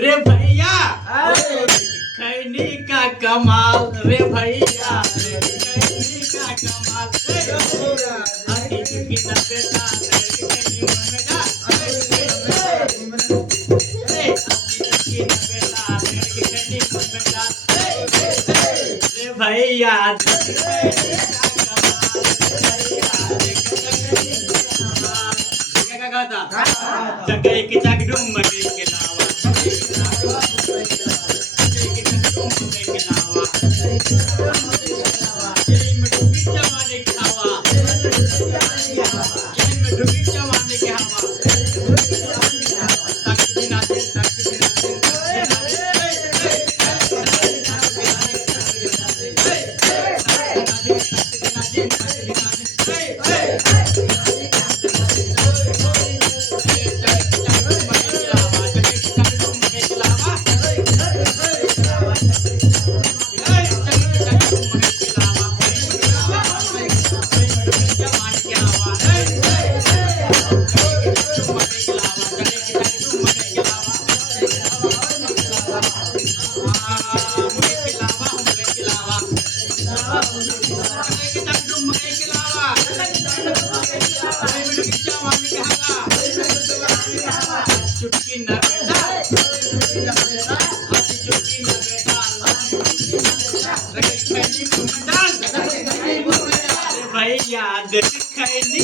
रे भैया खैनी का कमाल रे भैया खैनी का कमाल हकी चुकी न बेटा खैनी मन में डाल रे हकी चुकी न बेटा खैनी मन में डाल रे भैया खैनी का कमाल क्या गाता जगह की जागडूम मगे के लावा भैया खैनी